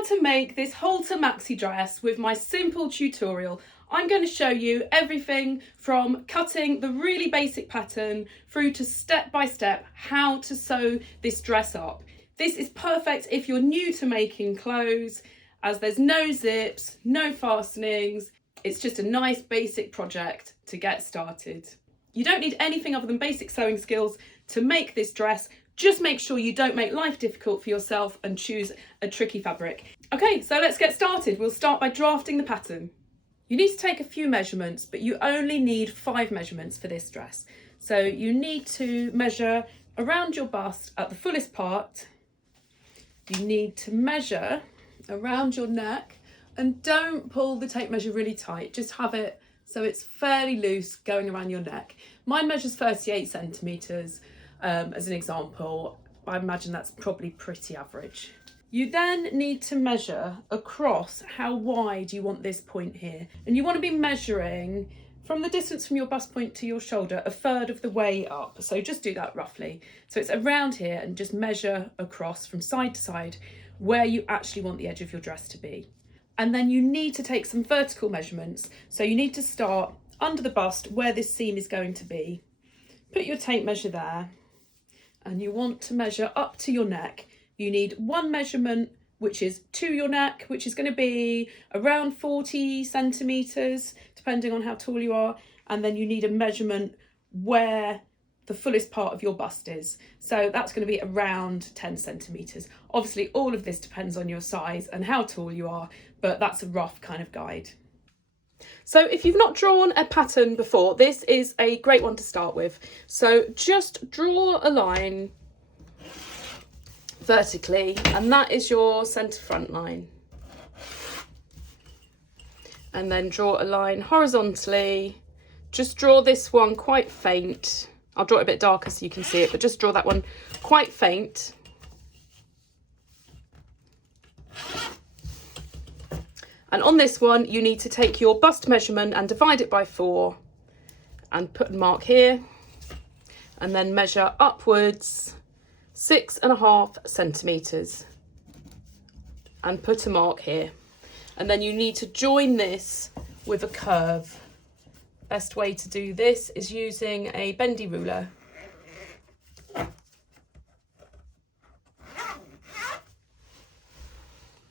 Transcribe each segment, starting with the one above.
how to make this halter maxi dress with my simple tutorial. I'm going to show you everything from cutting the really basic pattern through to step by step how to sew this dress up. This is perfect if you're new to making clothes, as there's no zips, no fastenings. It's just a nice basic project to get started. You don't need anything other than basic sewing skills to make this dress. Just make sure you don't make life difficult for yourself and choose a tricky fabric. Okay, so let's get started. We'll start by drafting the pattern. You need to take a few measurements, but you only need 5 measurements for this dress. So you need to measure around your bust at the fullest part. You need to measure around your neck, and don't pull the tape measure really tight. Just have it so it's fairly loose going around your neck. Mine measures 38 centimetres. As an example, I imagine that's probably pretty average. You then need to measure across how wide you want this point here. And you want to be measuring from the distance from your bust point to your shoulder a third of the way up. So just do that roughly. So it's around here, and just measure across from side to side where you actually want the edge of your dress to be. And then you need to take some vertical measurements. So you need to start under the bust where this seam is going to be. Put your tape measure there. And you want to measure up to your neck. You need one measurement, which is to your neck, which is going to be around 40 centimetres, depending on how tall you are. And then you need a measurement where the fullest part of your bust is. So that's going to be around 10 centimetres. Obviously, all of this depends on your size and how tall you are, but that's a rough kind of guide. So if you've not drawn a pattern before, this is a great one to start with. So just draw a line vertically, and that is your centre front line. And then draw a line horizontally. Just draw this one quite faint. I'll draw it a bit darker so you can see it, but just draw that one quite faint. And on this one, you need to take your bust measurement and divide it by 4 and put a mark here, and then measure upwards 6.5 centimetres and put a mark here. And then you need to join this with a curve. Best way to do this is using a bendy ruler.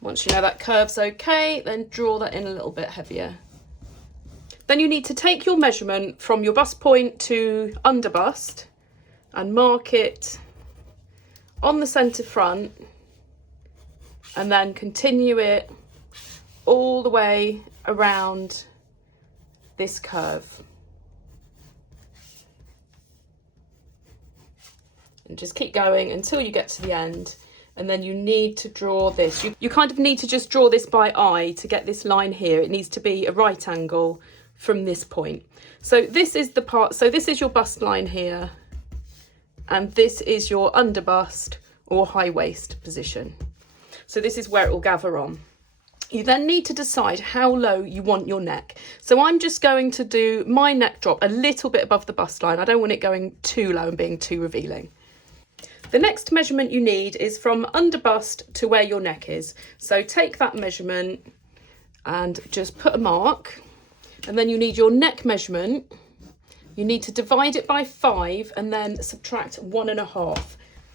Once you know that curve's okay, then draw that in a little bit heavier. Then you need to take your measurement from your bust point to under bust and mark it on the centre front, and then continue it all the way around this curve. And just keep going until you get to the end. And then you need to draw this. You kind of need to just draw this by eye to get this line here. It needs to be a right angle from this point. So this is the part, so this is your bust line here. And this is your under bust or high waist position. So this is where it will gather on. You then need to decide how low you want your neck. So I'm just going to do my neck drop a little bit above the bust line. I don't want it going too low and being too revealing. The next measurement you need is from under bust to where your neck is. So take that measurement and just put a mark. And then you need your neck measurement. You need to divide it by 5 and then subtract 1.5.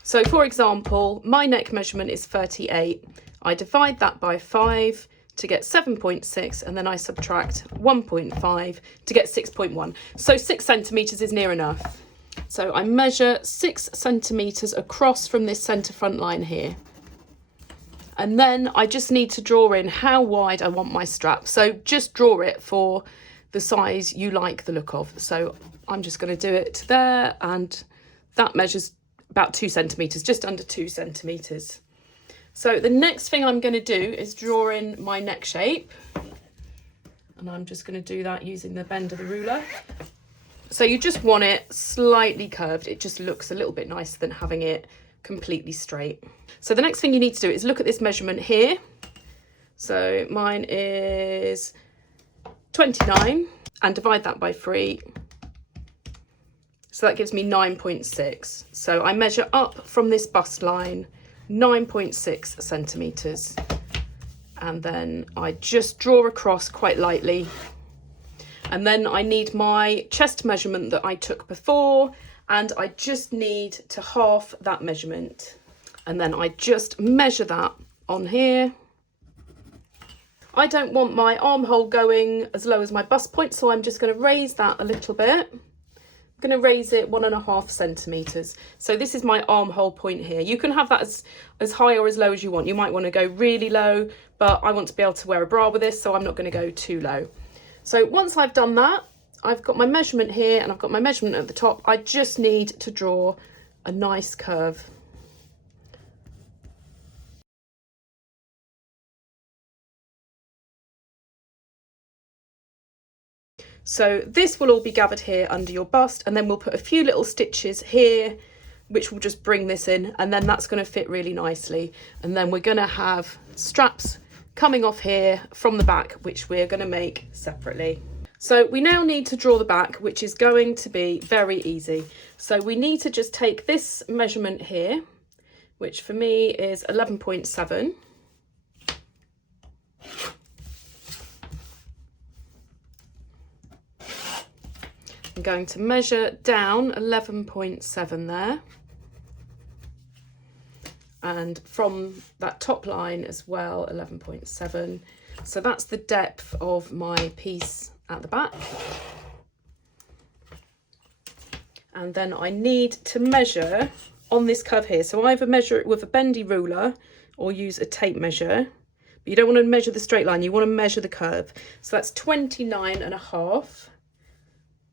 So for example, my neck measurement is 38. I divide that by 5 to get 7.6, and then I subtract 1.5 to get 6.1. So 6 centimetres is near enough. So I measure 6 centimetres across from this centre front line here. And then I just need to draw in how wide I want my strap. So just draw it for the size you like the look of. So I'm just going to do it there, and that measures about 2 centimetres, just under 2 centimetres. So the next thing I'm going to do is draw in my neck shape. And I'm just going to do that using the bend of the ruler. So you just want it slightly curved. It just looks a little bit nicer than having it completely straight. So the next thing you need to do is look at this measurement here. So mine is 29, and divide that by 3. So that gives me 9.6. So I measure up from this bust line 9.6 centimetres. And then I just draw across quite lightly. And then I need my chest measurement that I took before, and I just need to half that measurement. And then I just measure that on here. I don't want my armhole going as low as my bust point, so I'm just going to raise that a little bit. I'm going to raise it 1.5 centimetres. So this is my armhole point here. You can have that as high or as low as you want. You might want to go really low, but I want to be able to wear a bra with this, so I'm not going to go too low. So once I've done that, I've got my measurement here and I've got my measurement at the top. I just need to draw a nice curve. So this will all be gathered here under your bust, and then we'll put a few little stitches here which will just bring this in, and then that's going to fit really nicely. And then we're going to have straps coming off here from the back, which we're going to make separately. So we now need to draw the back, which is going to be very easy. So we need to just take this measurement here, which for me is 11.7. I'm going to measure down 11.7 there. And from that top line as well, 11.7. So that's the depth of my piece at the back. And then I need to measure on this curve here. So either measure it with a bendy ruler or use a tape measure. But you don't want to measure the straight line, you want to measure the curve. So that's 29.5.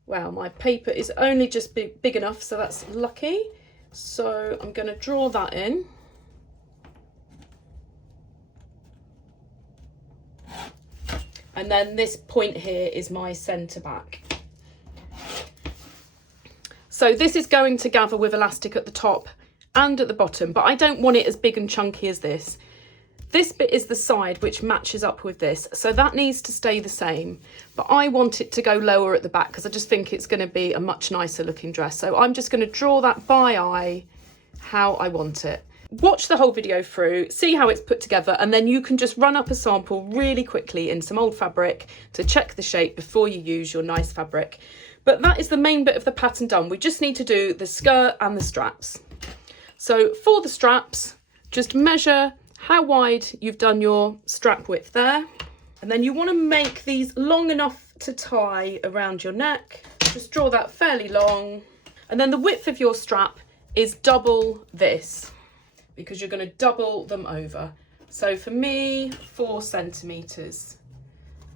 Wow, my paper is only just big enough, so that's lucky. So I'm going to draw that in. And then this point here is my centre back. So this is going to gather with elastic at the top and at the bottom, but I don't want it as big and chunky as this. This bit is the side which matches up with this, so that needs to stay the same. But I want it to go lower at the back because I just think it's going to be a much nicer looking dress. So I'm just going to draw that by eye how I want it. Watch the whole video through, see how it's put together, and then you can just run up a sample really quickly in some old fabric to check the shape before you use your nice fabric. But that is the main bit of the pattern done. We just need to do the skirt and the straps. So for the straps, just measure how wide you've done your strap width there. And then you want to make these long enough to tie around your neck. Just draw that fairly long. And then the width of your strap is double this, because you're going to double them over. So for me, 4 centimetres.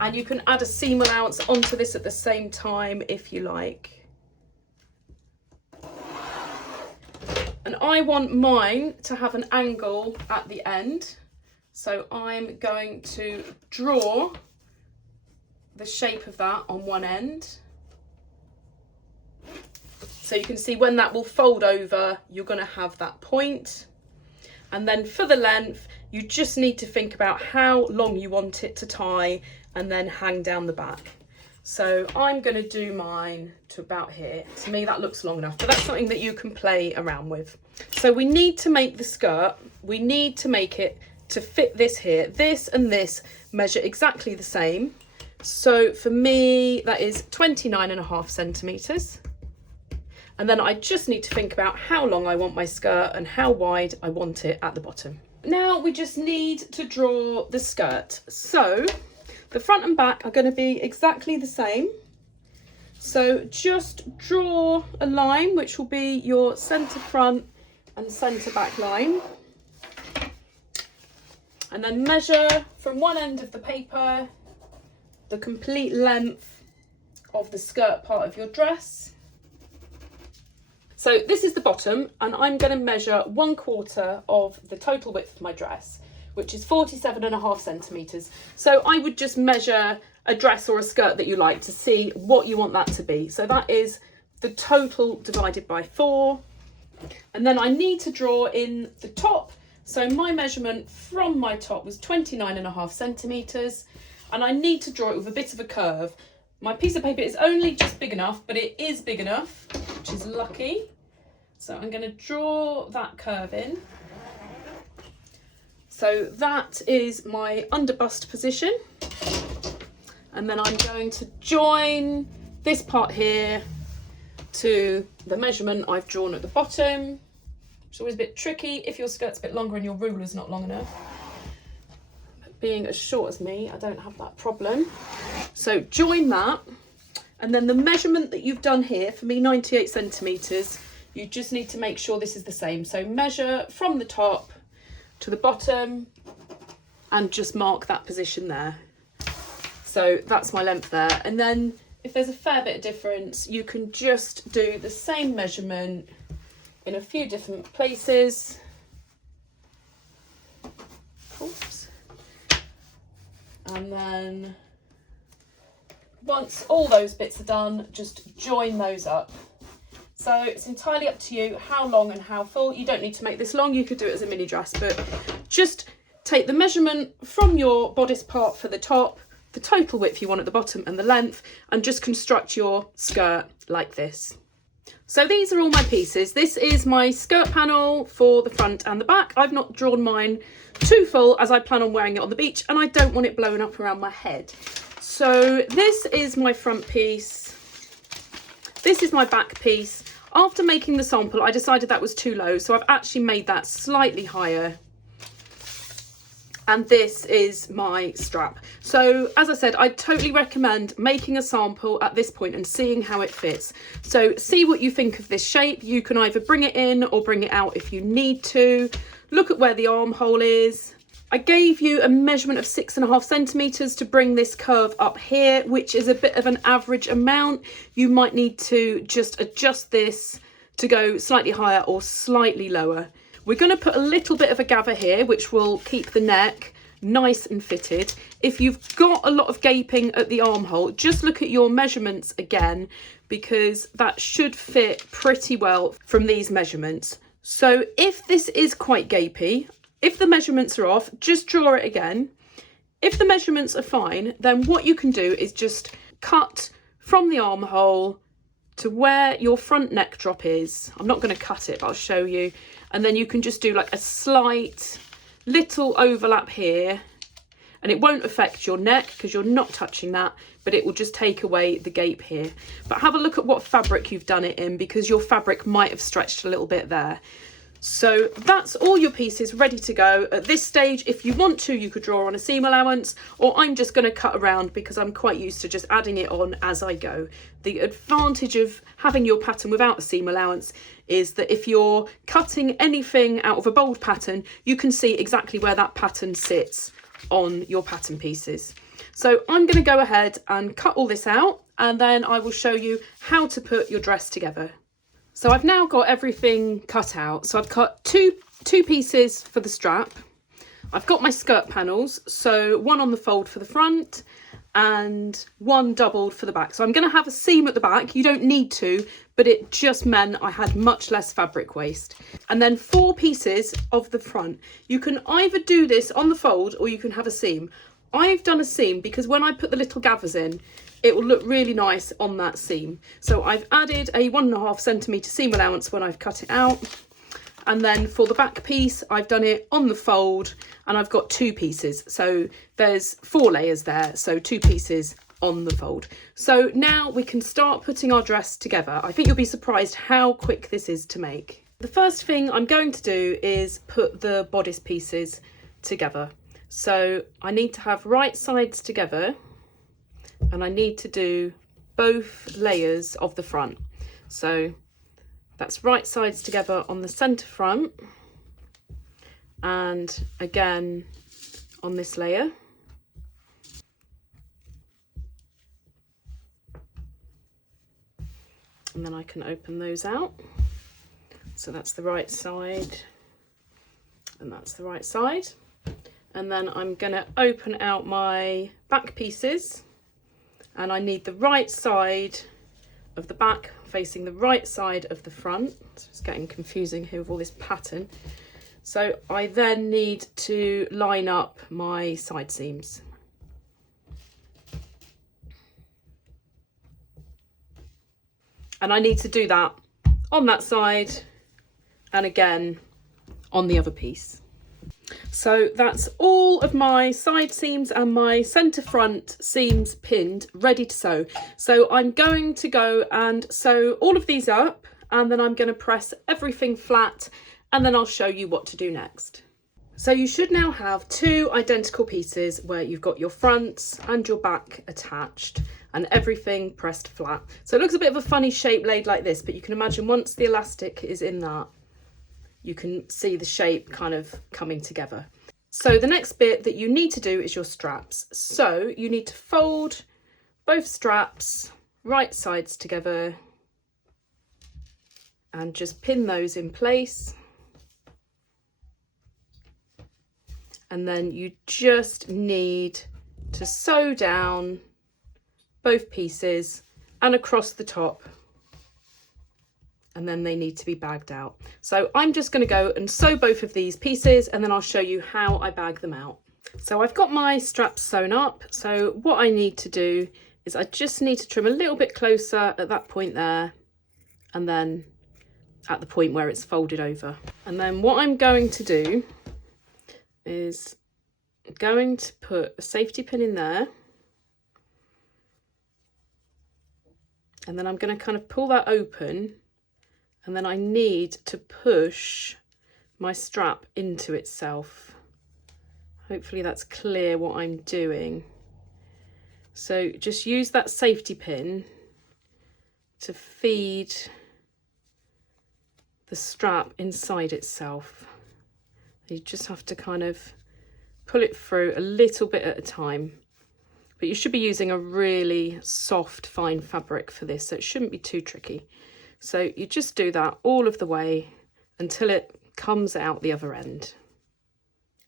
And you can add a seam allowance onto this at the same time if you like. And I want mine to have an angle at the end. So I'm going to draw the shape of that on one end. So you can see when that will fold over, you're going to have that point. And then for the length, you just need to think about how long you want it to tie and then hang down the back. So I'm going to do mine to about here. To me, that looks long enough, but that's something that you can play around with. So we need to make the skirt. We need to make it to fit this here. This and this measure exactly the same. So for me, that is 29.5 centimetres. And then I just need to think about how long I want my skirt and how wide I want it at the bottom. Now we just need to draw the skirt. So the front and back are going to be exactly the same. So just draw a line, which will be your centre front and centre back line. And then measure from one end of the paper the complete length of the skirt part of your dress. So this is the bottom, and I'm going to measure 1/4 of the total width of my dress, which is 47.5 centimetres. So I would just measure a dress or a skirt that you like to see what you want that to be. So that is the total divided by 4. And then I need to draw in the top. So my measurement from my top was 29.5 centimetres, and I need to draw it with a bit of a curve. My piece of paper is only just big enough, but it is big enough, which is lucky. So I'm going to draw that curve in. So that is my underbust position. And then I'm going to join this part here to the measurement I've drawn at the bottom. It's always a bit tricky if your skirt's a bit longer and your ruler's not long enough. But being as short as me, I don't have that problem. So join that. And then the measurement that you've done here, for me 98 centimetres, you just need to make sure this is the same. So measure from the top to the bottom and just mark that position there. So that's my length there. And then if there's a fair bit of difference, you can just do the same measurement in a few different places. Oops. And then once all those bits are done, just join those up. So it's entirely up to you how long and how full. You don't need to make this long, you could do it as a mini dress, but just take the measurement from your bodice part for the top, the total width you want at the bottom and the length, and just construct your skirt like this. So these are all my pieces. This is my skirt panel for the front and the back. I've not drawn mine too full as I plan on wearing it on the beach, and I don't want it blowing up around my head. So this is my front piece. This is my back piece. After making the sample, I decided that was too low, so I've actually made that slightly higher. And this is my strap. So as I said, I totally recommend making a sample at this point and seeing how it fits. So see what you think of this shape. You can either bring it in or bring it out if you need to. Look at where the armhole is. I gave you a measurement of 6.5 centimetres to bring this curve up here, which is a bit of an average amount. You might need to just adjust this to go slightly higher or slightly lower. We're going to put a little bit of a gather here, which will keep the neck nice and fitted. If you've got a lot of gaping at the armhole, just look at your measurements again, because that should fit pretty well from these measurements. So if this is quite gapy, if the measurements are off, just draw it again. If the measurements are fine, then what you can do is just cut from the armhole to where your front neck drop is. I'm not going to cut it, but I'll show you. And then you can just do like a slight little overlap here, and it won't affect your neck because you're not touching that, but it will just take away the gape here. But have a look at what fabric you've done it in, because your fabric might have stretched a little bit there. So that's all your pieces ready to go. At this stage, if you want to, you could draw on a seam allowance, or I'm just going to cut around because I'm quite used to just adding it on as I go. The advantage of having your pattern without a seam allowance is that if you're cutting anything out of a bold pattern, you can see exactly where that pattern sits on your pattern pieces. So I'm going to go ahead and cut all this out, and then I will show you how to put your dress together. So I've now got everything cut out. So I've cut two pieces for the strap. I've got my skirt panels, so one on the fold for the front and one doubled for the back. So I'm going to have a seam at the back. You don't need to, but it just meant I had much less fabric waste. And then 4 pieces of the front. You can either do this on the fold or you can have a seam. I've done a seam because when I put the little gathers in, it will look really nice on that seam. So I've added a 1.5 centimetre seam allowance when I've cut it out. And then for the back piece, I've done it on the fold, and I've got 2 pieces. So there's 4 layers there, so 2 pieces on the fold. So now we can start putting our dress together. I think you'll be surprised how quick this is to make. The first thing I'm going to do is put the bodice pieces together. So I need to have right sides together, and I need to do both layers of the front. So that's right sides together on the centre front, and again on this layer. And then I can open those out. So that's the right side and that's the right side. And then I'm going to open out my back pieces, and I need the right side of the back facing the right side of the front. So it's getting confusing here with all this pattern. So I then need to line up my side seams. And I need to do that on that side and again on the other piece. So that's all of my side seams and my centre front seams pinned, ready to sew. So I'm going to go and sew all of these up, and then I'm going to press everything flat, and then I'll show you what to do next. So you should now have two identical pieces where you've got your fronts and your back attached and everything pressed flat. So it looks a bit of a funny shape laid like this, but you can imagine once the elastic is in that, you can see the shape kind of coming together. So the next bit that you need to do is your straps. So you need to fold both straps right sides together and just pin those in place. And then you just need to sew down both pieces and across the top, and then they need to be bagged out. So I'm just going to go and sew both of these pieces, and then I'll show you how I bag them out. So I've got my straps sewn up. So what I need to do is I just need to trim a little bit closer at that point there, and then at the point where it's folded over. And then what I'm going to do is I'm going to put a safety pin in there, and then I'm going to kind of pull that open, and then I need to push my strap into itself. Hopefully that's clear what I'm doing. So just use that safety pin to feed the strap inside itself. You just have to kind of pull it through a little bit at a time. But you should be using a really soft, fine fabric for this, so it shouldn't be too tricky. So you just do that all of the way until it comes out the other end.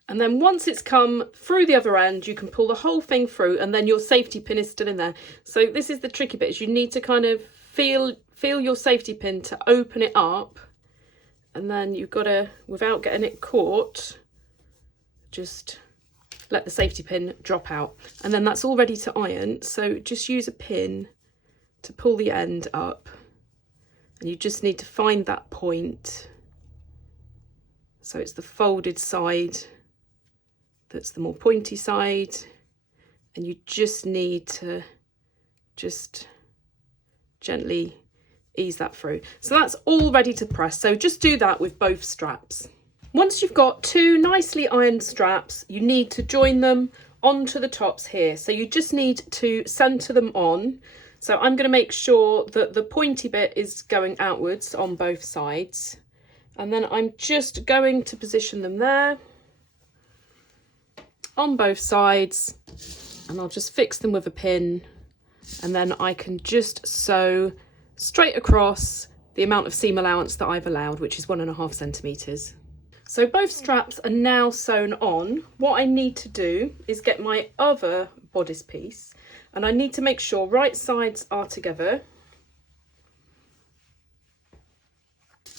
And then once it's come through the other end, you can pull the whole thing through, and then your safety pin is still in there. So this is the tricky bit, is you need to kind of feel your safety pin to open it up, and then you've got to, without getting it caught, just let the safety pin drop out, and then that's all ready to iron. So just use a pin to pull the end up, and you just need to find that point. So it's the folded side that's the more pointy side, and you just need to just gently ease that through. So that's all ready to press. So just do that with both straps. Once you've got two nicely ironed straps, you need to join them onto the tops here. So you just need to center them on. So I'm going to make sure that the pointy bit is going outwards on both sides. And then I'm just going to position them there on both sides, and I'll just fix them with a pin, and then I can just sew straight across the amount of seam allowance that I've allowed, which is 1.5 centimetres. So both straps are now sewn on. What I need to do is get my other bodice piece, and I need to make sure right sides are together,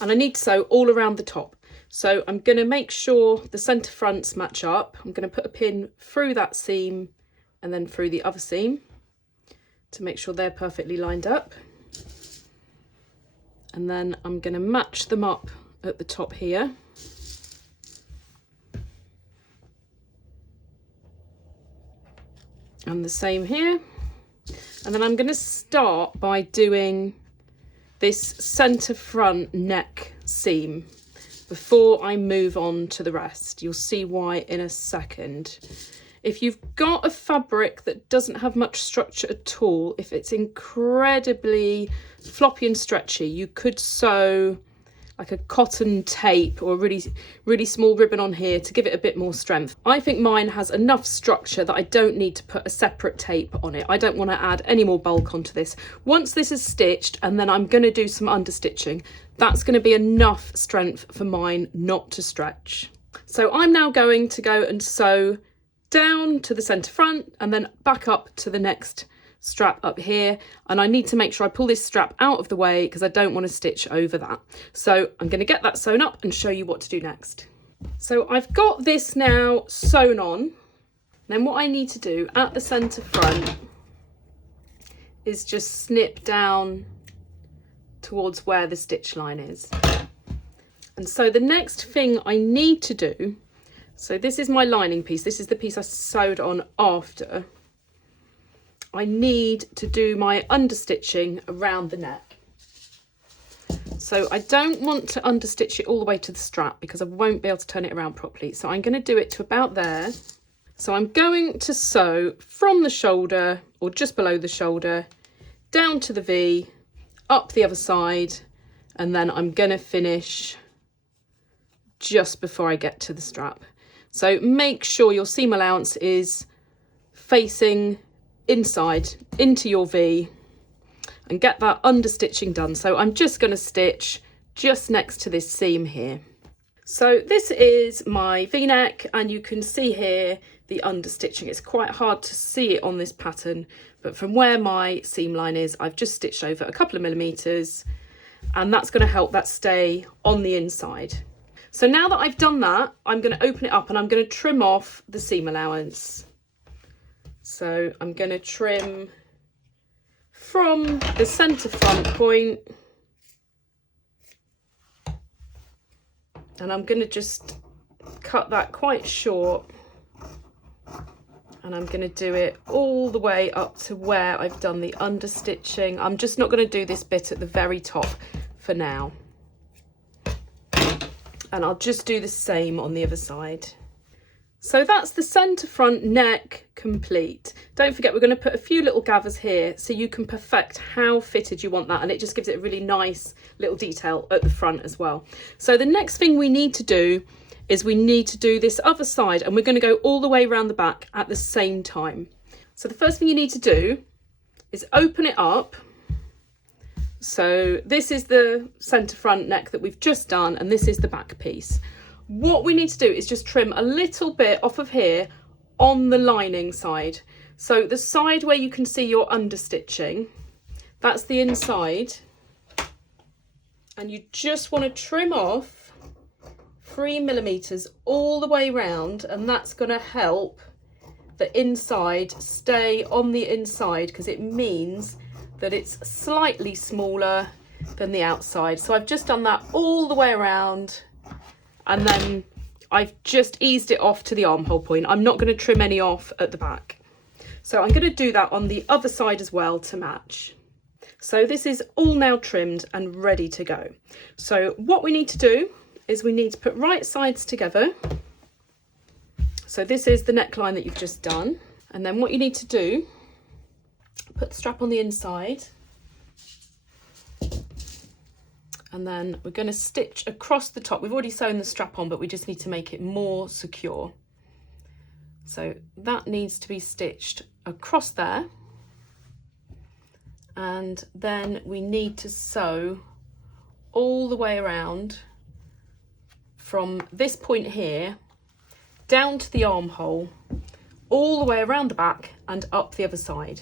and I need to sew all around the top. So I'm going to make sure the centre fronts match up. I'm going to put a pin through that seam and then through the other seam to make sure they're perfectly lined up. And then I'm going to match them up at the top here. And the same here. And then I'm going to start by doing this centre front neck seam before I move on to the rest. You'll see why in a second. If you've got a fabric that doesn't have much structure at all, if it's incredibly floppy and stretchy, you could sew like a cotton tape or a really small ribbon on here to give it a bit more strength. I think mine has enough structure that I don't need to put a separate tape on it. I don't want to add any more bulk onto this. Once this is stitched, and then I'm going to do some understitching, that's going to be enough strength for mine not to stretch. So I'm now going to go and sew down to the centre front and then back up to the next strap up here, and I need to make sure I pull this strap out of the way because I don't want to stitch over that. So I'm going to get that sewn up and show you what to do next. So I've got this now sewn on. Then what I need to do at the centre front is just snip down towards where the stitch line is. And so the next thing I need to do, So this is my lining piece. This is the piece I sewed on after. I need to do my understitching around the neck. So I don't want to understitch it all the way to the strap because I won't be able to turn it around properly. So I'm going to do it to about there. So I'm going to sew from the shoulder or just below the shoulder down to the V, up the other side, and then I'm going to finish just before I get to the strap. So make sure your seam allowance is facing inside into your V and get that understitching done. So I'm just going to stitch just next to this seam here. So this is my V-neck, and you can see here the understitching. It's quite hard to see it on this pattern, but from where my seam line is, I've just stitched over a couple of millimeters, and that's going to help that stay on the inside. So now that I've done that, I'm going to open it up and I'm going to trim off the seam allowance. So I'm going to trim from the centre front point, and I'm going to just cut that quite short, and I'm going to do it all the way up to where I've done the understitching. I'm just not going to do this bit at the very top for now, and I'll just do the same on the other side. So that's the centre front neck complete. Don't forget, we're going to put a few little gathers here so you can perfect how fitted you want that, and it just gives it a really nice little detail at the front as well. So the next thing we need to do is we need to do this other side, and we're going to go all the way around the back at the same time. So the first thing you need to do is open it up. So this is the centre front neck that we've just done, and this is the back piece. What we need to do is just trim a little bit off of here on the lining side. So the side where you can see your understitching, that's the inside. And you just want to trim off 3 millimeters all the way around, and that's going to help the inside stay on the inside, because it means that it's slightly smaller than the outside. So I've just done that all the way around, and then I've just eased it off to the armhole point. I'm not going to trim any off at the back. So I'm going to do that on the other side as well to match. So this is all now trimmed and ready to go. So what we need to do is we need to put right sides together. So this is the neckline that you've just done. And then what you need to do, put the strap on the inside. And then we're going to stitch across the top. We've already sewn the strap on, but we just need to make it more secure. So that needs to be stitched across there. And then we need to sew all the way around from this point here down to the armhole, all the way around the back and up the other side.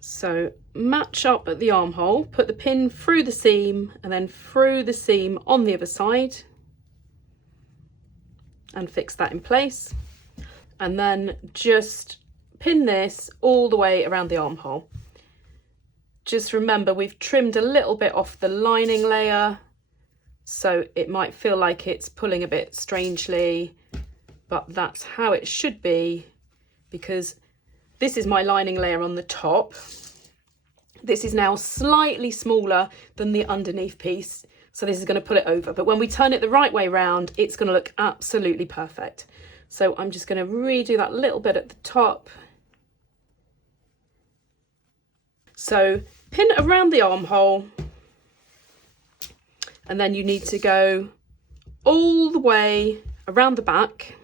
So match up at the armhole, put the pin through the seam and then through the seam on the other side and fix that in place. And then just pin this all the way around the armhole. Just remember, we've trimmed a little bit off the lining layer, so it might feel like it's pulling a bit strangely, but that's how it should be, because this is my lining layer on the top. This is now slightly smaller than the underneath piece, so this is going to pull it over. But when we turn it the right way round, it's going to look absolutely perfect. So I'm just going to redo that little bit at the top. So pin around the armhole, and then you need to go all the way around the back.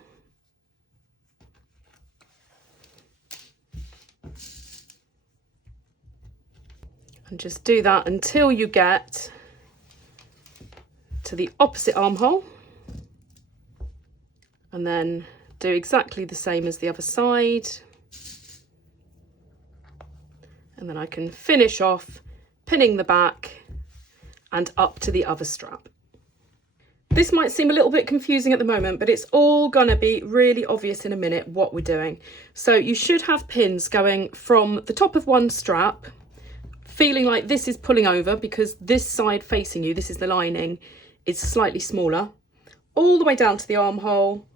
And just do that until you get to the opposite armhole, and then do exactly the same as the other side. And then I can finish off pinning the back and up to the other strap. This might seem a little bit confusing at the moment, but it's all gonna be really obvious in a minute what we're doing. So you should have pins going from the top of one strap, feeling like this is pulling over because this side facing you, this is the lining, is slightly smaller, all the way down to the armhole,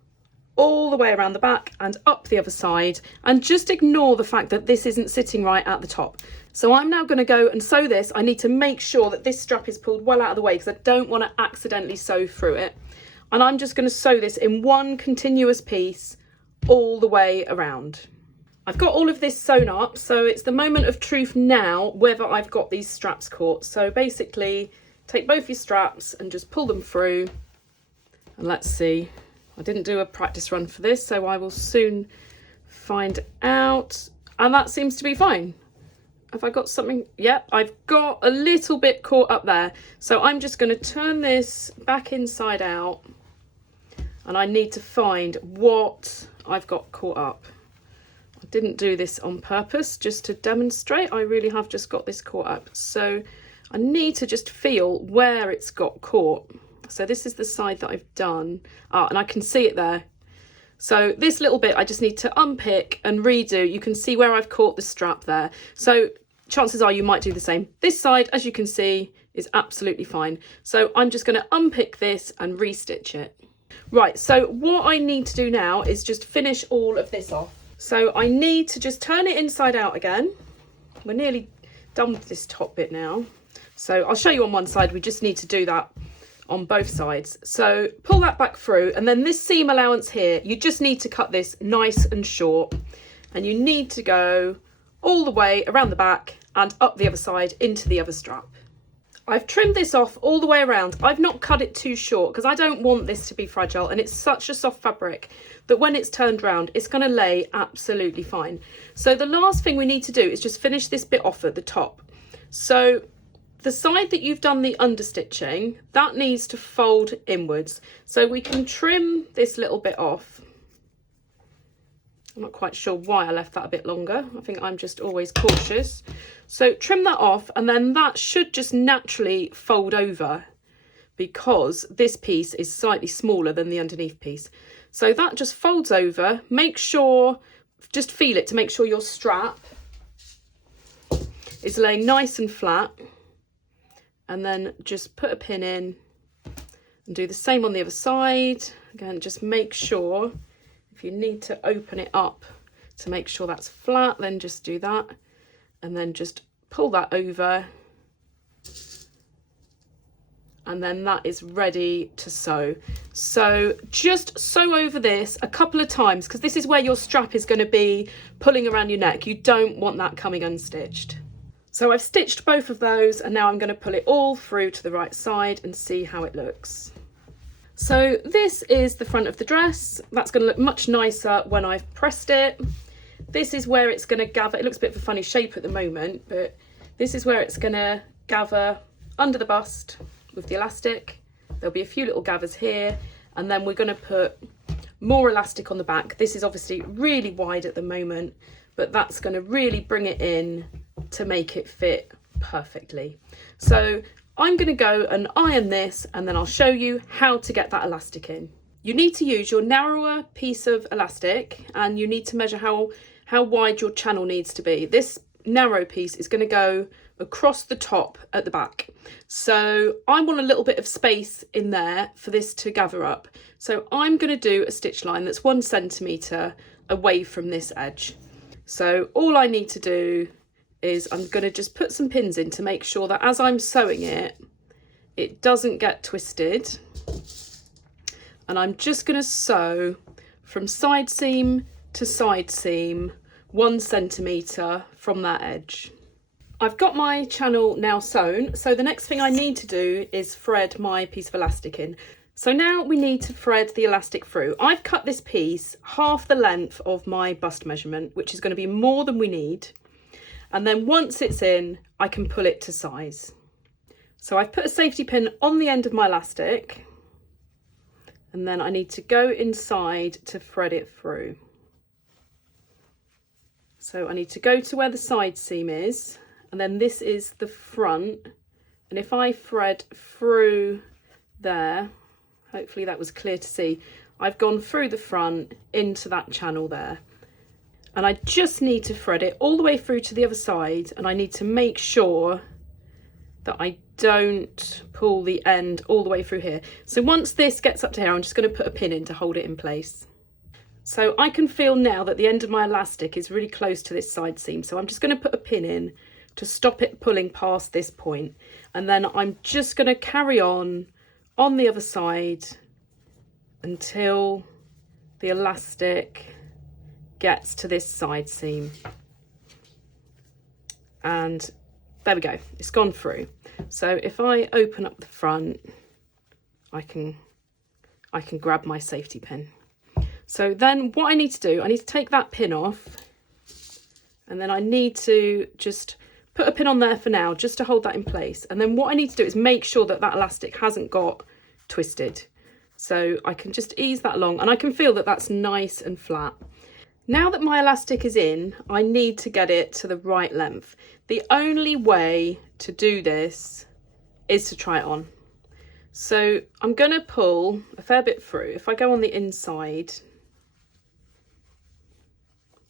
all the way around the back and up the other side, and just ignore the fact that this isn't sitting right at the top. So I'm now going to go and sew this. I need to make sure that this strap is pulled well out of the way because I don't want to accidentally sew through it. And I'm just going to sew this in one continuous piece all the way around. I've got all of this sewn up, so it's the moment of truth now whether I've got these straps caught. So basically take both your straps and just pull them through, and let's see. I didn't do a practice run for this, so I will soon find out. And that seems to be fine. Have I got something? Yep, I've got a little bit caught up there. So I'm just going to turn this back inside out, and I need to find what I've got caught up. I didn't do this on purpose, just to demonstrate. I really have just got this caught up. So I need to just feel where it's got caught. So this is the side that I've done. And I can see it there. So this little bit I just need to unpick and redo. You can see where I've caught the strap there. So chances are you might do the same. This side, as you can see, is absolutely fine. So I'm just going to unpick this and restitch it. Right, so what I need to do now is just finish all of this off. So I need to just turn it inside out again. We're nearly done with this top bit now. So I'll show you on one side. We just need to do that on both sides. So pull that back through, and then this seam allowance here, you just need to cut this nice and short, and you need to go all the way around the back and up the other side into the other strap. I've trimmed this off all the way around. I've not cut it too short because I don't want this to be fragile, and it's such a soft fabric that when it's turned round, it's going to lay absolutely fine. So the last thing we need to do is just finish this bit off at the top. So the side that you've done the understitching, that needs to fold inwards. So we can trim this little bit off. I'm not quite sure why I left that a bit longer. I think I'm just always cautious. So trim that off, and then that should just naturally fold over because this piece is slightly smaller than the underneath piece. So that just folds over. Make sure, just feel it to make sure your strap is laying nice and flat. And then just put a pin in and do the same on the other side. Again, just make sure, if you need to open it up to make sure that's flat, then just do that. And then just pull that over. And then that is ready to sew. So just sew over this a couple of times, because this is where your strap is going to be pulling around your neck. You don't want that coming unstitched. So I've stitched both of those, and now I'm going to pull it all through to the right side and see how it looks. So this is the front of the dress. That's going to look much nicer when I've pressed it. This is where it's going to gather. It looks a bit of a funny shape at the moment, but this is where it's going to gather under the bust with the elastic. There'll be a few little gathers here, and then we're going to put more elastic on the back. This is obviously really wide at the moment, but that's going to really bring it in to make it fit perfectly. So I'm going to go and iron this, and then I'll show you how to get that elastic in. You need to use your narrower piece of elastic, and you need to measure how wide your channel needs to be. This narrow piece is going to go across the top at the back. So I want a little bit of space in there for this to gather up. So I'm going to do a stitch line that's 1 centimetre away from this edge. So all I need to do is I'm going to just put some pins in to make sure that as I'm sewing it, it doesn't get twisted. And I'm just going to sew from side seam to side seam 1 centimetre from that edge. I've got my channel now sewn, so the next thing I need to do is thread my piece of elastic in. So now we need to thread the elastic through. I've cut this piece half the length of my bust measurement, which is going to be more than we need. And then once it's in, I can pull it to size. So I've put a safety pin on the end of my elastic, and then I need to go inside to thread it through. So I need to go to where the side seam is, and then this is the front. And if I thread through there, hopefully that was clear to see, I've gone through the front into that channel there. And I just need to thread it all the way through to the other side, and I need to make sure that I don't pull the end all the way through here. So once this gets up to here, I'm just going to put a pin in to hold it in place. So I can feel now that the end of my elastic is really close to this side seam. So I'm just going to put a pin in to stop it pulling past this point. And then I'm just going to carry on the other side until the elastic gets to this side seam. And there we go, it's gone through. So if I open up the front, I can grab my safety pin. So then what I need to do, I need to take that pin off, and then I need to just put a pin on there for now, just to hold that in place. And then what I need to do is make sure that that elastic hasn't got twisted. So I can just ease that along, and I can feel that that's nice and flat. Now that my elastic is in, I need to get it to the right length. The only way to do this is to try it on. So I'm going to pull a fair bit through. If I go on the inside,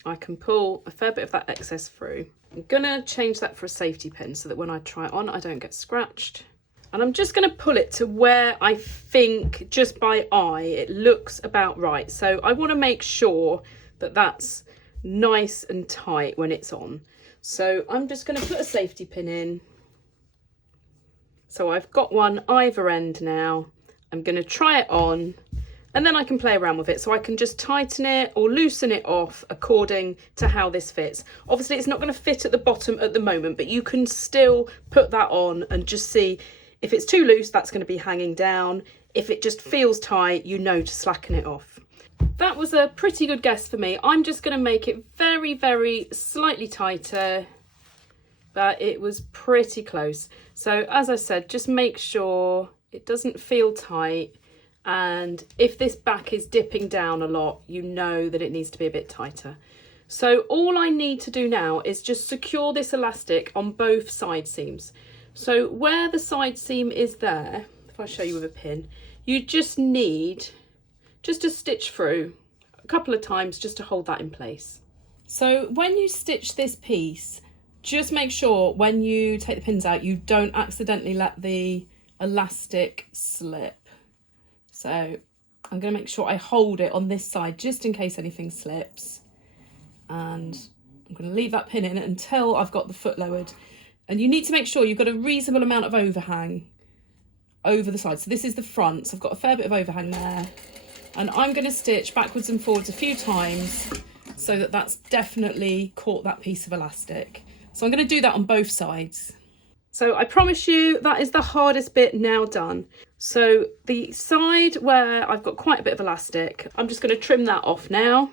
I can pull a fair bit of that excess through. I'm going to change that for a safety pin so that when I try it on, I don't get scratched. And I'm just going to pull it to where I think, just by eye, it looks about right. So I want to make sure that that's nice and tight when it's on. So I'm just going to put a safety pin in. So I've got one either end now. I'm going to try it on, and then I can play around with it. So I can just tighten it or loosen it off according to how this fits. Obviously it's not going to fit at the bottom at the moment, but you can still put that on and just see if it's too loose, that's going to be hanging down. If it just feels tight, you know to slacken it off. That was a pretty good guess for me. I'm just going to make it very, very slightly tighter, but it was pretty close. So as I said, just make sure it doesn't feel tight. And if this back is dipping down a lot, you know that it needs to be a bit tighter. So all I need to do now is just secure this elastic on both side seams. So where the side seam is there, if I show you with a pin, you just need just to stitch through a couple of times just to hold that in place. So when you stitch this piece, just make sure when you take the pins out, you don't accidentally let the elastic slip. So I'm going to make sure I hold it on this side just in case anything slips. And I'm going to leave that pin in until I've got the foot lowered. And you need to make sure you've got a reasonable amount of overhang over the side. So this is the front, so I've got a fair bit of overhang there. And I'm going to stitch backwards and forwards a few times so that that's definitely caught that piece of elastic. So I'm going to do that on both sides. So I promise you that is the hardest bit now done. So the side where I've got quite a bit of elastic, I'm just going to trim that off now.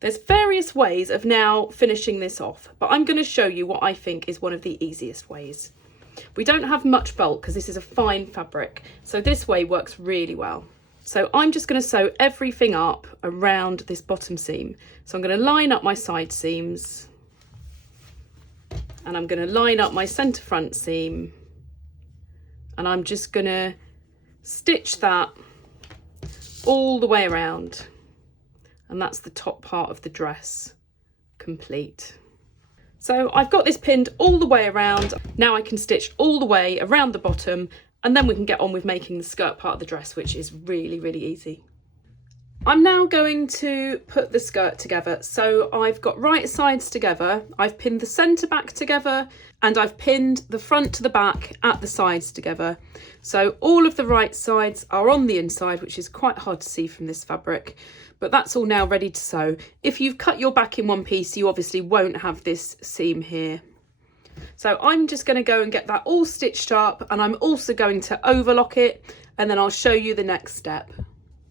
There's various ways of now finishing this off, but I'm going to show you what I think is one of the easiest ways. We don't have much bulk because this is a fine fabric, so this way works really well. So I'm just going to sew everything up around this bottom seam. So I'm going to line up my side seams, and I'm going to line up my centre front seam, and I'm just going to stitch that all the way around. And that's the top part of the dress complete. So I've got this pinned all the way around. Now I can stitch all the way around the bottom, and then we can get on with making the skirt part of the dress, which is really, really easy. I'm now going to put the skirt together. So I've got right sides together, I've pinned the centre back together, and I've pinned the front to the back at the sides together. So all of the right sides are on the inside, which is quite hard to see from this fabric, but that's all now ready to sew. If you've cut your back in one piece, you obviously won't have this seam here. So I'm just going to go and get that all stitched up, and I'm also going to overlock it, and then I'll show you the next step.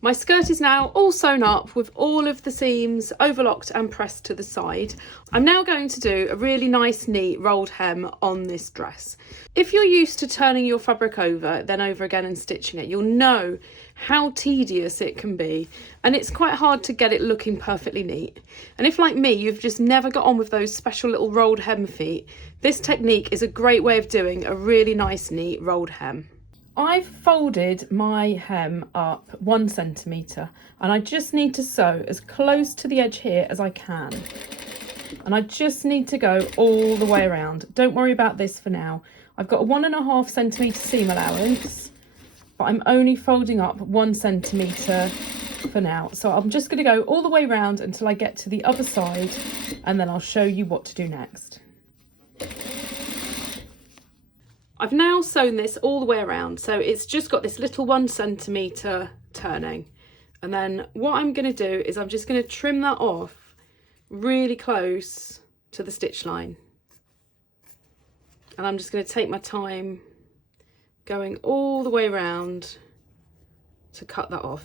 My skirt is now all sewn up with all of the seams overlocked and pressed to the side. I'm now going to do a really nice neat rolled hem on this dress. If you're used to turning your fabric over, then over again and stitching it, you'll know how tedious it can be, and it's quite hard to get it looking perfectly neat. And if, like me, you've just never got on with those special little rolled hem feet, this technique is a great way of doing a really nice neat rolled hem. I've folded my hem up 1 centimetre, and I just need to sew as close to the edge here as I can. And I just need to go all the way around. Don't worry about this for now. I've got a 1.5 centimetre seam allowance, but I'm only folding up 1 centimetre for now. So I'm just going to go all the way around until I get to the other side, and then I'll show you what to do next. I've now sewn this all the way around, so it's just got this little 1 centimetre turning. And then what I'm going to do is I'm just going to trim that off really close to the stitch line. And I'm just going to take my time going all the way around to cut that off.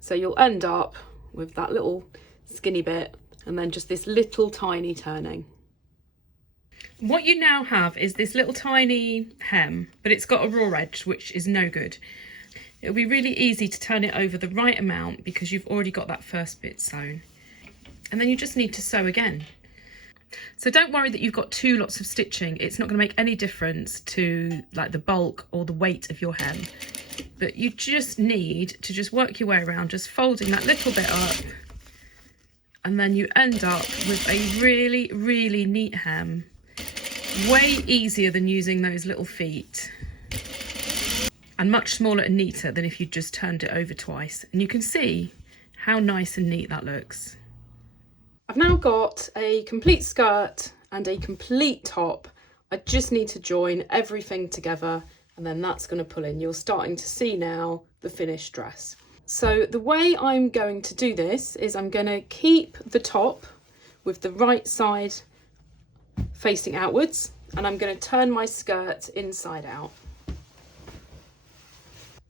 So you'll end up with that little skinny bit and then just this little tiny turning. What you now have is this little tiny hem, but it's got a raw edge, which is no good. It'll be really easy to turn it over the right amount because you've already got that first bit sewn. And then you just need to sew again. So don't worry that you've got 2 lots of stitching. It's not going to make any difference to like the bulk or the weight of your hem. But you just need to just work your way around, just folding that little bit up. And then you end up with a really, really neat hem. Way easier than using those little feet. And much smaller and neater than if you just turned it over twice. And you can see how nice and neat that looks. I've now got a complete skirt and a complete top. I just need to join everything together and then that's going to pull in. You're starting to see now the finished dress. So the way I'm going to do this is I'm going to keep the top with the right side facing outwards, and I'm going to turn my skirt inside out.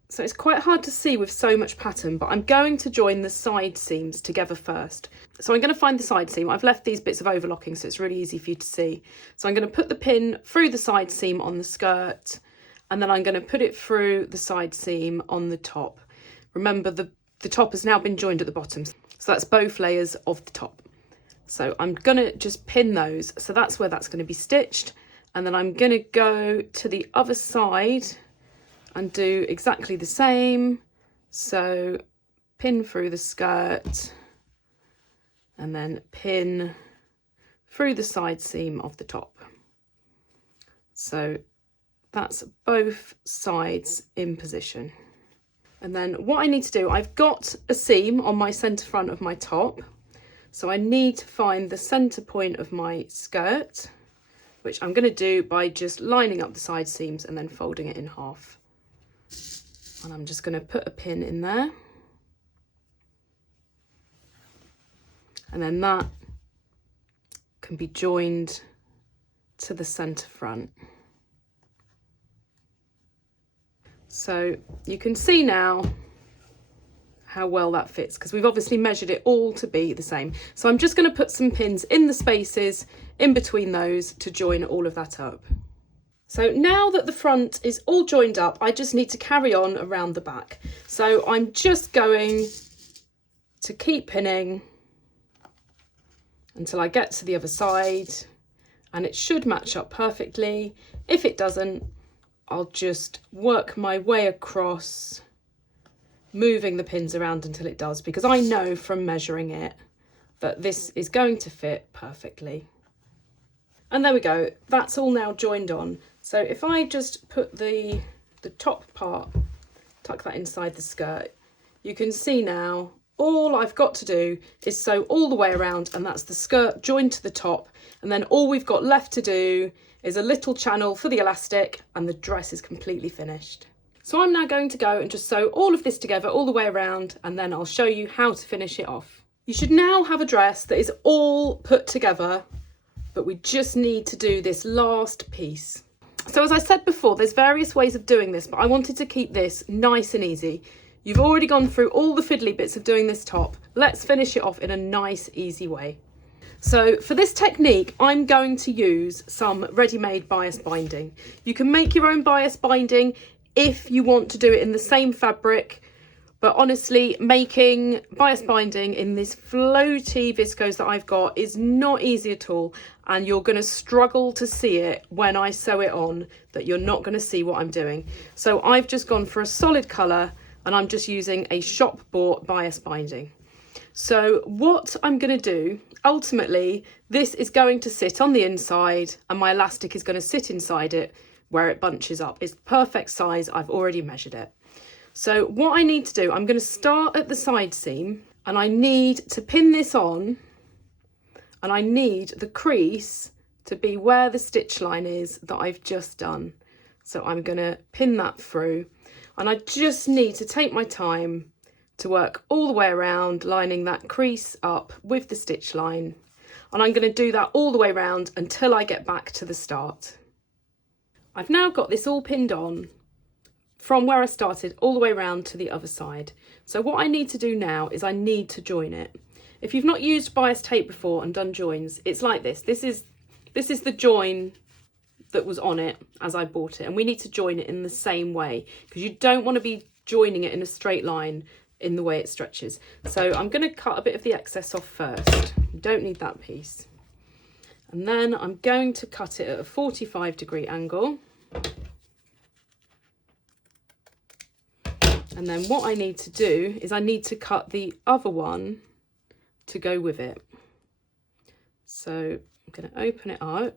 So it's quite hard to see with so much pattern, but I'm going to join the side seams together first. So I'm going to find the side seam. I've left these bits of overlocking so it's really easy for you to see. So I'm going to put the pin through the side seam on the skirt, and then I'm going to put it through the side seam on the top. Remember, the top has now been joined at the bottom, so that's both layers of the top. So I'm going to just pin those. So that's where that's going to be stitched. And then I'm going to go to the other side and do exactly the same. So pin through the skirt and then pin through the side seam of the top. So that's both sides in position. And then what I need to do, I've got a seam on my centre front of my top. So I need to find the centre point of my skirt, which I'm going to do by just lining up the side seams and then folding it in half. And I'm just going to put a pin in there. And then that can be joined to the centre front. So you can see now how well that fits because we've obviously measured it all to be the same. So I'm just going to put some pins in the spaces in between those to join all of that up. So now that the front is all joined up, I just need to carry on around the back. So I'm just going to keep pinning until I get to the other side, and it should match up perfectly. If it doesn't, I'll just work my way across, moving the pins around until it does, because I know from measuring it that this is going to fit perfectly. And there we go, that's all now joined on. So if I just put the top part, tuck that inside the skirt, you can see now all I've got to do is sew all the way around, and that's the skirt joined to the top, and then all we've got left to do is a little channel for the elastic and the dress is completely finished. So I'm now going to go and just sew all of this together all the way around, and then I'll show you how to finish it off. You should now have a dress that is all put together, but we just need to do this last piece. So as I said before, there's various ways of doing this, but I wanted to keep this nice and easy. You've already gone through all the fiddly bits of doing this top. Let's finish it off in a nice, easy way. So for this technique, I'm going to use some ready-made bias binding. You can make your own bias binding if you want to do it in the same fabric, but honestly, making bias binding in this floaty viscose that I've got is not easy at all, and you're going to struggle to see it when I sew it on, that you're not going to see what I'm doing. So I've just gone for a solid colour, and I'm just using a shop-bought bias binding. So what I'm going to do, ultimately, this is going to sit on the inside and my elastic is going to sit inside it where it bunches up. It's the perfect size. I've already measured it. So what I need to do, I'm going to start at the side seam and I need to pin this on, and I need the crease to be where the stitch line is that I've just done. So I'm going to pin that through, and I just need to take my time to work all the way around, lining that crease up with the stitch line. And I'm going to do that all the way around until I get back to the start. I've now got this all pinned on from where I started all the way around to the other side. So what I need to do now is I need to join it. If you've not used bias tape before and done joins, it's like this. This is the join that was on it as I bought it, and we need to join it in the same way because you don't want to be joining it in a straight line in the way it stretches. So I'm going to cut a bit of the excess off first. You don't need that piece. And then I'm going to cut it at a 45-degree angle. And then what I need to do is I need to cut the other one to go with it. So I'm going to open it up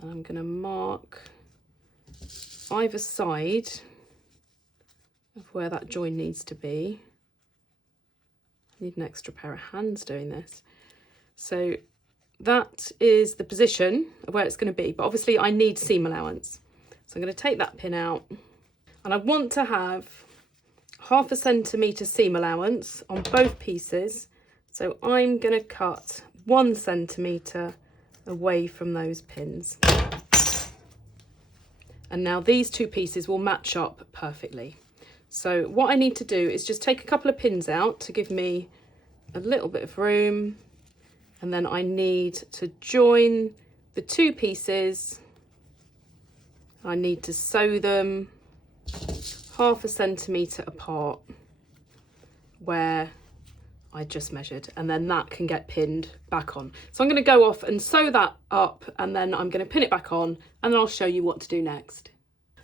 and I'm going to mark either side of where that join needs to be. I need an extra pair of hands doing this. So that is the position of where it's going to be, but obviously I need seam allowance. So I'm going to take that pin out, and I want to have 0.5 centimetre seam allowance on both pieces. So I'm going to cut 1 centimetre away from those pins. And now these two pieces will match up perfectly. So what I need to do is just take a couple of pins out to give me a little bit of room. And then I need to join the two pieces. I need to sew them 0.5 centimetre apart where I just measured, and then that can get pinned back on. So I'm going to go off and sew that up, and then I'm going to pin it back on, and then I'll show you what to do next.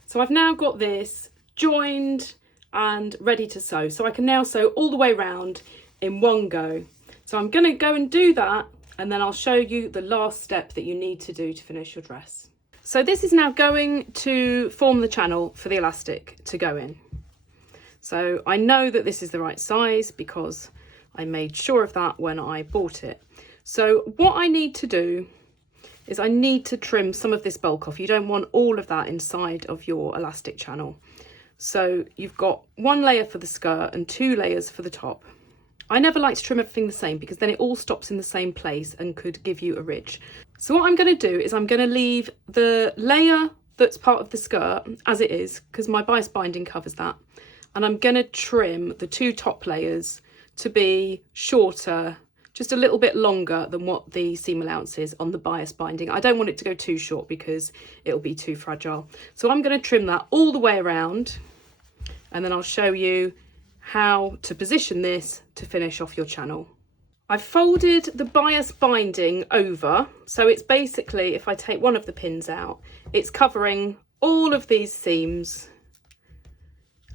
So I've now got this joined and ready to sew. So I can now sew all the way around in one go. So I'm going to go and do that, and then I'll show you the last step that you need to do to finish your dress. So this is now going to form the channel for the elastic to go in. So I know that this is the right size because I made sure of that when I bought it. So what I need to do is I need to trim some of this bulk off. You don't want all of that inside of your elastic channel. So you've got 1 layer for the skirt and 2 layers for the top. I never like to trim everything the same because then it all stops in the same place and could give you a ridge. So what I'm going to do is I'm going to leave the layer that's part of the skirt as it is, because my bias binding covers that. And I'm going to trim the 2 top layers to be shorter, just a little bit longer than what the seam allowance is on the bias binding. I don't want it to go too short because it'll be too fragile. So I'm going to trim that all the way around, and then I'll show you how to position this to finish off your channel. I've folded the bias binding over, so it's basically, if I take one of the pins out, it's covering all of these seams,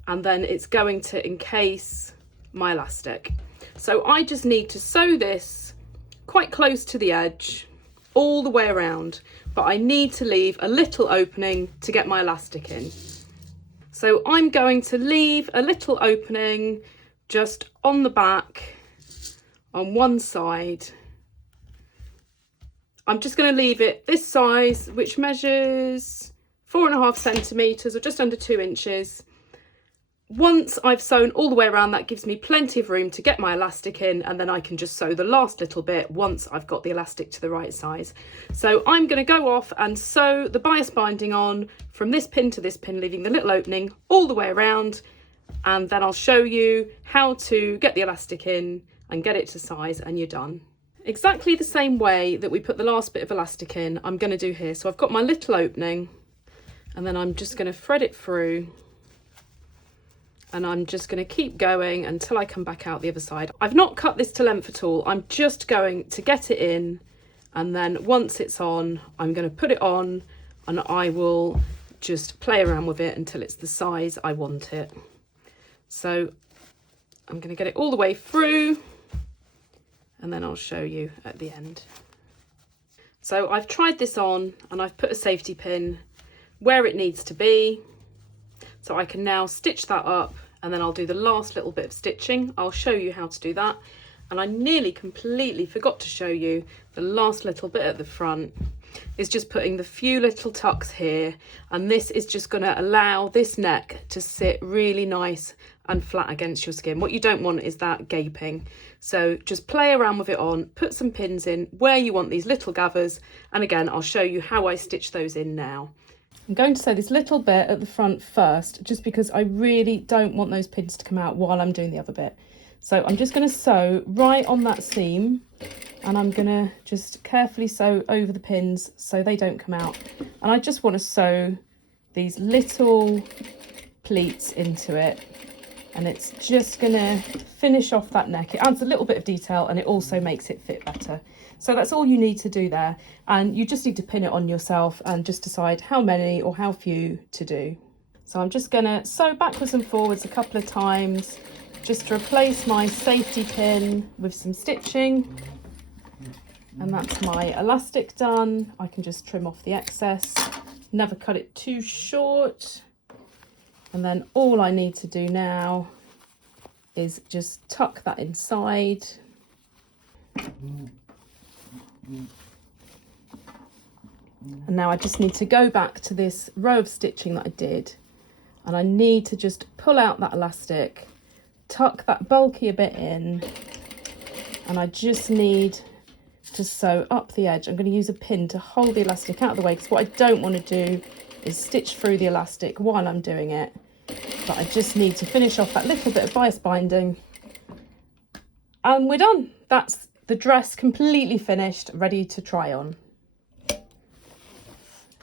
and then it's going to encase my elastic. So I just need to sew this quite close to the edge all the way around, but I need to leave a little opening to get my elastic in. So I'm going to leave a little opening just on the back on one side. I'm just going to leave it this size, which measures 4.5 centimetres or just under 2 inches. Once I've sewn all the way around, that gives me plenty of room to get my elastic in, and then I can just sew the last little bit once I've got the elastic to the right size. So I'm going to go off and sew the bias binding on from this pin to this pin, leaving the little opening all the way around, and then I'll show you how to get the elastic in and get it to size, and you're done. Exactly the same way that we put the last bit of elastic in, I'm going to do here. So I've got my little opening, and then I'm just going to thread it through. And I'm just going to keep going until I come back out the other side. I've not cut this to length at all. I'm just going to get it in, and then once it's on, I'm going to put it on, and I will just play around with it until it's the size I want it. So I'm going to get it all the way through, and then I'll show you at the end. So I've tried this on, and I've put a safety pin where it needs to be. So I can now stitch that up, and then I'll do the last little bit of stitching. I'll show you how to do that. And I nearly completely forgot to show you the last little bit at the front is just putting the few little tucks here, and this is just going to allow this neck to sit really nice and flat against your skin. What you don't want is that gaping, so just play around with it on, put some pins in where you want these little gathers, and again I'll show you how I stitch those in now. I'm going to sew this little bit at the front first, just because I really don't want those pins to come out while I'm doing the other bit. So I'm just going to sew right on that seam, and I'm going to just carefully sew over the pins so they don't come out. And I just want to sew these little pleats into it, and it's just going to finish off that neck. It adds a little bit of detail, and it also makes it fit better. So that's all you need to do there, and you just need to pin it on yourself and just decide how many or how few to do. So I'm just going to sew backwards and forwards a couple of times just to replace my safety pin with some stitching. And that's my elastic done. I can just trim off the excess, never cut it too short. And then all I need to do now is just tuck that inside. And now I just need to go back to this row of stitching that I did, and I need to just pull out that elastic, tuck that bulkier bit in, and I just need to sew up the edge. I'm going to use a pin to hold the elastic out of the way, because what I don't want to do is stitch through the elastic while I'm doing it, but I just need to finish off that little bit of bias binding, and we're done. That's the dress completely finished, ready to try on.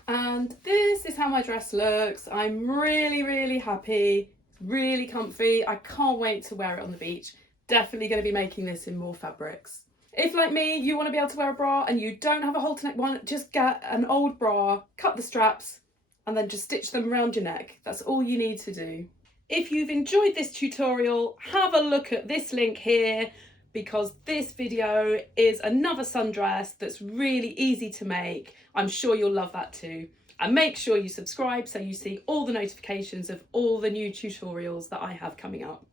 And this is how my dress looks. I'm really happy, really comfy. I can't wait to wear it on the beach. Definitely going to be making this in more fabrics. If, like me, you want to be able to wear a bra and you don't have a halter neck one, just get an old bra, cut the straps, and then just stitch them around your neck. That's all you need to do. If you've enjoyed this tutorial, have a look at this link here, because this video is another sundress that's really easy to make. I'm sure you'll love that too. And make sure you subscribe so you see all the notifications of all the new tutorials that I have coming up.